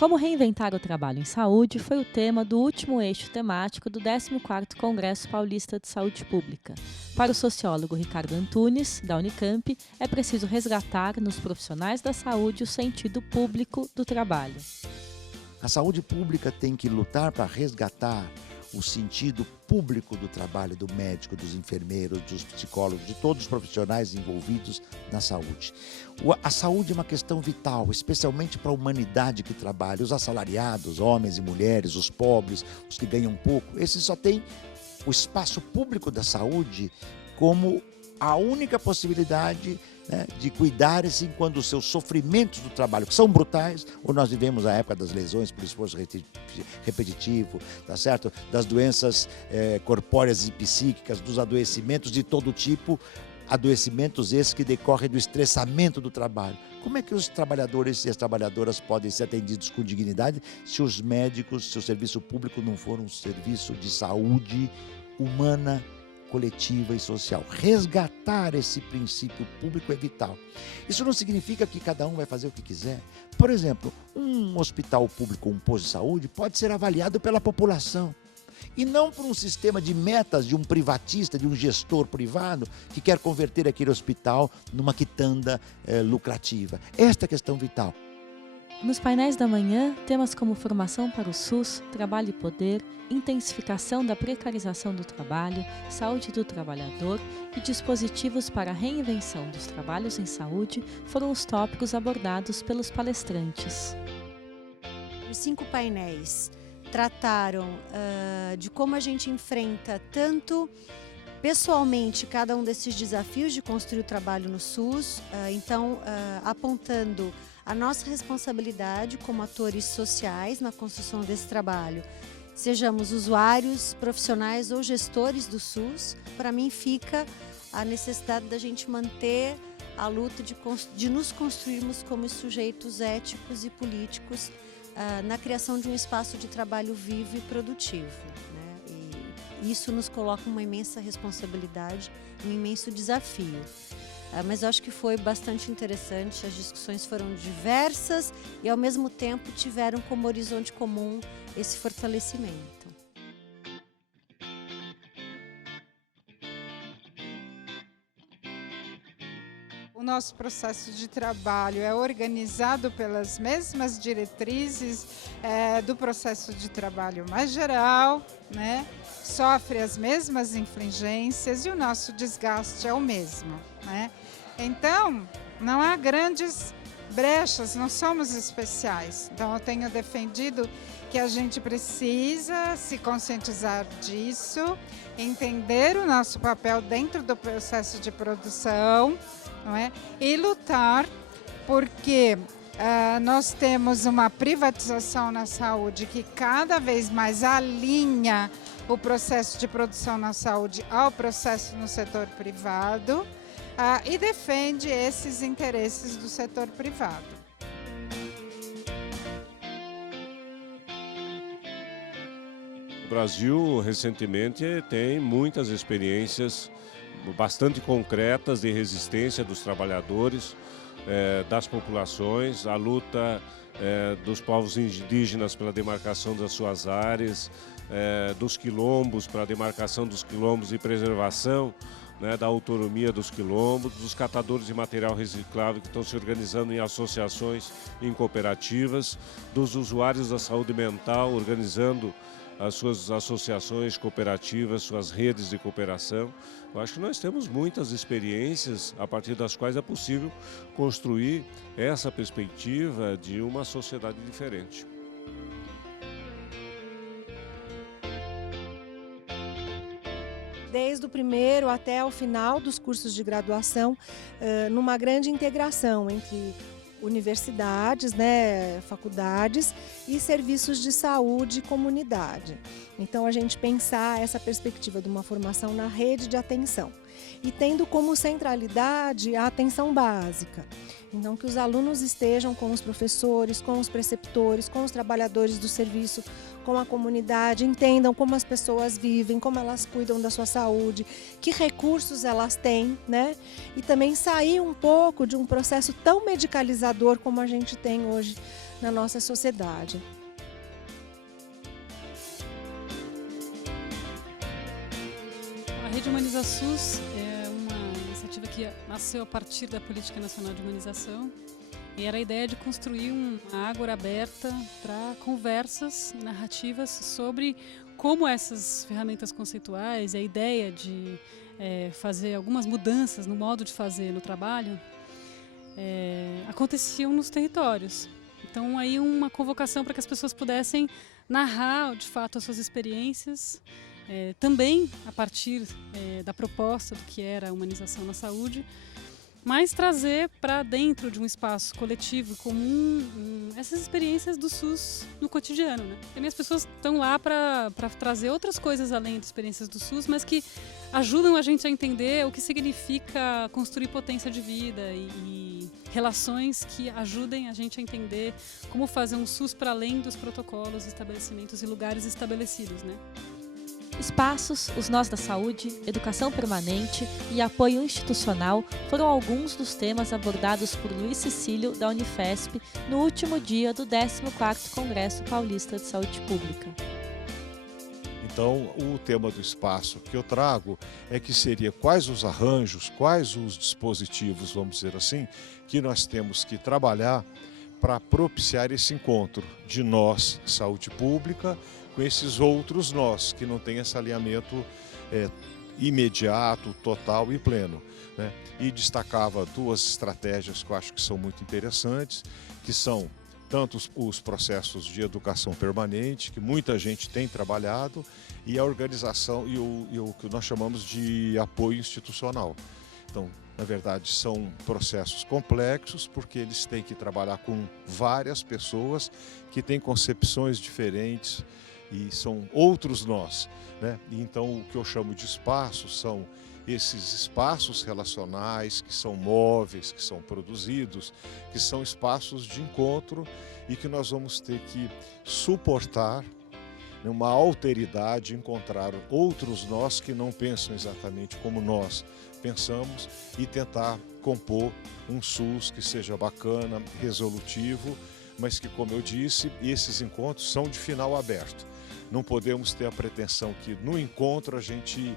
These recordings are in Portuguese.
Como reinventar o trabalho em saúde foi o tema do último eixo temático do 14º Congresso Paulista de Saúde Pública. Para o sociólogo Ricardo Antunes, da Unicamp, é preciso resgatar nos profissionais da saúde o sentido público do trabalho. A saúde pública tem que lutar para resgatar o sentido público do trabalho do médico, dos enfermeiros, dos psicólogos, de todos os profissionais envolvidos na saúde. A saúde é uma questão vital, especialmente para a humanidade que trabalha, os assalariados, homens e mulheres, os pobres, os que ganham pouco. Esses só têm o espaço público da saúde como a única possibilidade, né, de cuidar-se quando os seus sofrimentos do trabalho, que são brutais, ou nós vivemos a época das lesões por esforço repetitivo, tá certo? Das doenças corpóreas e psíquicas, dos adoecimentos de todo tipo, adoecimentos esses que decorrem do estressamento do trabalho. Como é que os trabalhadores e as trabalhadoras podem ser atendidos com dignidade se os médicos, se o serviço público não for um serviço de saúde humana, coletiva e social? Resgatar esse princípio público é vital. Isso não significa que cada um vai fazer o que quiser. Por exemplo, um hospital público, um posto de saúde, pode ser avaliado pela população e não por um sistema de metas de um privatista, de um gestor privado que quer converter aquele hospital numa quitanda lucrativa. Esta é a questão vital. Nos painéis da manhã, temas como formação para o SUS, trabalho e poder, intensificação da precarização do trabalho, saúde do trabalhador e dispositivos para a reinvenção dos trabalhos em saúde foram os tópicos abordados pelos palestrantes. Os 5 painéis trataram de como a gente enfrenta tanto pessoalmente cada um desses desafios de construir o trabalho no SUS, apontando a nossa responsabilidade como atores sociais na construção desse trabalho, sejamos usuários, profissionais ou gestores do SUS. Para mim fica a necessidade da gente manter a luta de nos construirmos como sujeitos éticos e políticos na criação de um espaço de trabalho vivo e produtivo, né? E isso nos coloca uma imensa responsabilidade, um imenso desafio. Mas eu acho que foi bastante interessante, as discussões foram diversas e ao mesmo tempo tiveram como horizonte comum esse fortalecimento. O nosso processo de trabalho é organizado pelas mesmas diretrizes do processo de trabalho mais geral, né? Sofre as mesmas infringências e o nosso desgaste é o mesmo, né? Então, não há grandes brechas, não somos especiais. Então, eu tenho defendido que a gente precisa se conscientizar disso, entender o nosso papel dentro do processo de produção, não é? E lutar porque nós temos uma privatização na saúde que cada vez mais alinha o processo de produção na saúde ao processo no setor privado e defende esses interesses do setor privado. O Brasil, recentemente, tem muitas experiências bastante concretas de resistência dos trabalhadores, das populações, a luta dos povos indígenas pela demarcação das suas áreas, dos quilombos, para a demarcação dos quilombos e preservação, né, da autonomia dos quilombos, dos catadores de material reciclável que estão se organizando em associações, em cooperativas, dos usuários da saúde mental organizando as suas associações cooperativas, suas redes de cooperação. Eu acho que nós temos muitas experiências a partir das quais é possível construir essa perspectiva de uma sociedade diferente. Desde o primeiro até o final dos cursos de graduação, numa grande integração entre universidades, né, faculdades e serviços de saúde e comunidade. Então, a gente pensar essa perspectiva de uma formação na rede de atenção e tendo como centralidade a atenção básica. Então, que os alunos estejam com os professores, com os preceptores, com os trabalhadores do serviço com a comunidade, entendam como as pessoas vivem, como elas cuidam da sua saúde, que recursos elas têm, né? E também sair um pouco de um processo tão medicalizador como a gente tem hoje na nossa sociedade. A Rede Humaniza SUS é uma iniciativa que nasceu a partir da Política Nacional de Humanização e era a ideia de construir uma ágora aberta para conversas narrativas sobre como essas ferramentas conceituais, a ideia de fazer algumas mudanças no modo de fazer no trabalho, aconteciam nos territórios. Então aí uma convocação para que as pessoas pudessem narrar de fato as suas experiências, também a partir da proposta do que era a humanização na saúde, mas trazer para dentro de um espaço coletivo comum essas experiências do SUS no cotidiano, né? Também as pessoas estão lá para trazer outras coisas além de experiências do SUS, mas que ajudam a gente a entender o que significa construir potência de vida e relações que ajudem a gente a entender como fazer um SUS para além dos protocolos, estabelecimentos e lugares estabelecidos, né? Espaços, os nós da saúde, educação permanente e apoio institucional foram alguns dos temas abordados por Luiz Cecílio, da Unifesp, no último dia do 14º Congresso Paulista de Saúde Pública. Então, o tema do espaço que eu trago é que seria quais os arranjos, quais os dispositivos, vamos dizer assim, que nós temos que trabalhar para propiciar esse encontro de nós, saúde pública, com esses outros nós, que não tem esse alinhamento imediato, total e pleno, né? E destacava duas estratégias que eu acho que são muito interessantes, que são tanto os processos de educação permanente, que muita gente tem trabalhado, e a organização e o que nós chamamos de apoio institucional. Então, na verdade, são processos complexos, porque eles têm que trabalhar com várias pessoas que têm concepções diferentes, e são outros nós, né? Então, o que eu chamo de espaços são esses espaços relacionais, que são móveis, que são produzidos, que são espaços de encontro e que nós vamos ter que suportar uma alteridade, encontrar outros nós que não pensam exatamente como nós pensamos e tentar compor um SUS que seja bacana, resolutivo, mas que, como eu disse, esses encontros são de final aberto. Não podemos ter a pretensão que no encontro a gente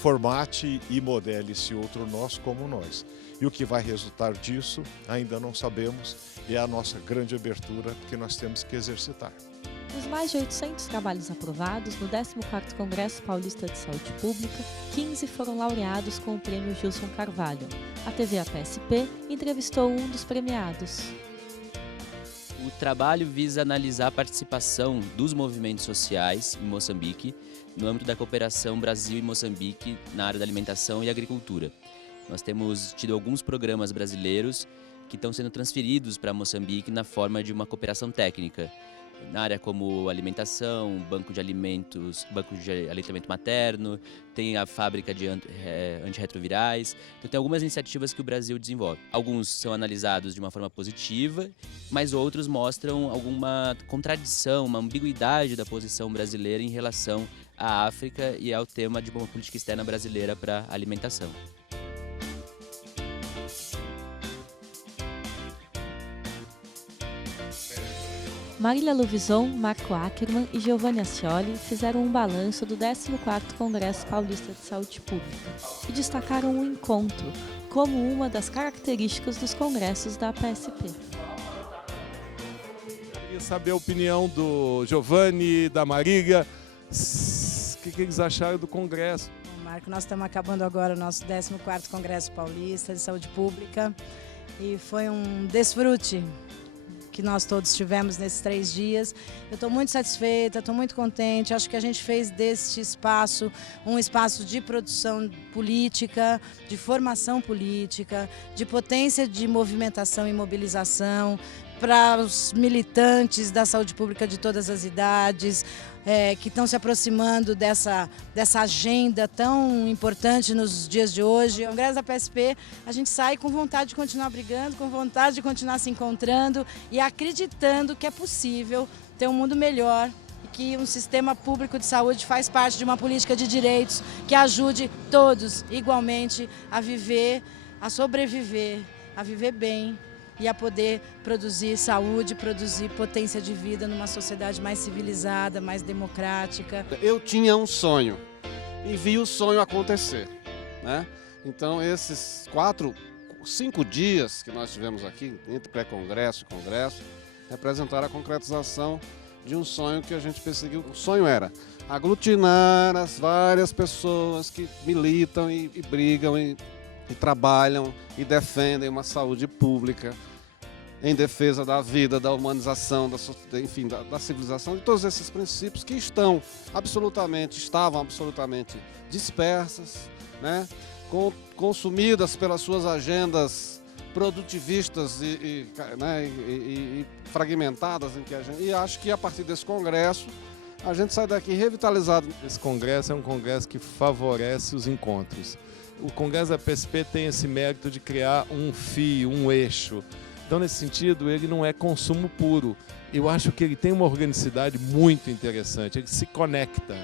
formate e modele esse outro nós como nós. E o que vai resultar disso ainda não sabemos, e é a nossa grande abertura que nós temos que exercitar. Dos mais de 800 trabalhos aprovados no 14º Congresso Paulista de Saúde Pública, 15 foram laureados com o Prêmio Gilson Carvalho. A TV APSP entrevistou um dos premiados. O trabalho visa analisar a participação dos movimentos sociais em Moçambique no âmbito da cooperação Brasil e Moçambique na área da alimentação e agricultura. Nós temos tido alguns programas brasileiros que estão sendo transferidos para Moçambique na forma de uma cooperação técnica, na área como alimentação, banco de alimentos, banco de aleitamento materno, tem a fábrica de antirretrovirais. Então tem algumas iniciativas que o Brasil desenvolve. Alguns são analisados de uma forma positiva, mas outros mostram alguma contradição, uma ambiguidade da posição brasileira em relação à África e ao tema de uma política externa brasileira para a alimentação. Marília Luvison, Marco Ackerman e Giovanni Ascioli fizeram um balanço do 14º Congresso Paulista de Saúde Pública e destacaram o encontro como uma das características dos congressos da APSP. Queria saber a opinião do Giovanni, da Marília, o que eles acharam do congresso. Marco, nós estamos acabando agora o nosso 14º Congresso Paulista de Saúde Pública e foi um desfrute que nós todos tivemos nesses 3 dias. Eu estou muito satisfeita, estou muito contente. Acho que a gente fez deste espaço um espaço de produção política, de formação política, de potência de movimentação e mobilização para os militantes da saúde pública de todas as idades, que estão se aproximando dessa agenda tão importante nos dias de hoje. O Congresso da PSP, a gente sai com vontade de continuar brigando, com vontade de continuar se encontrando e acreditando que é possível ter um mundo melhor e que um sistema público de saúde faz parte de uma política de direitos que ajude todos igualmente a viver, a sobreviver, a viver bem e a poder produzir saúde, produzir potência de vida numa sociedade mais civilizada, mais democrática. Eu tinha um sonho e vi o sonho acontecer, né? Então esses 5 dias que nós tivemos aqui, entre pré-congresso e congresso, representaram a concretização de um sonho que a gente perseguiu. O sonho era aglutinar as várias pessoas que militam e brigam e trabalham e defendem uma saúde pública em defesa da vida, da humanização, enfim, da civilização, de todos esses princípios que estavam absolutamente dispersas, né? Consumidas pelas suas agendas produtivistas e fragmentadas. E acho que a partir desse congresso a gente sai daqui revitalizado. Esse congresso é um congresso que favorece os encontros. O Congresso da PSP tem esse mérito de criar um fio, um eixo. Então, nesse sentido, ele não é consumo puro. Eu acho que ele tem uma organicidade muito interessante, ele se conecta.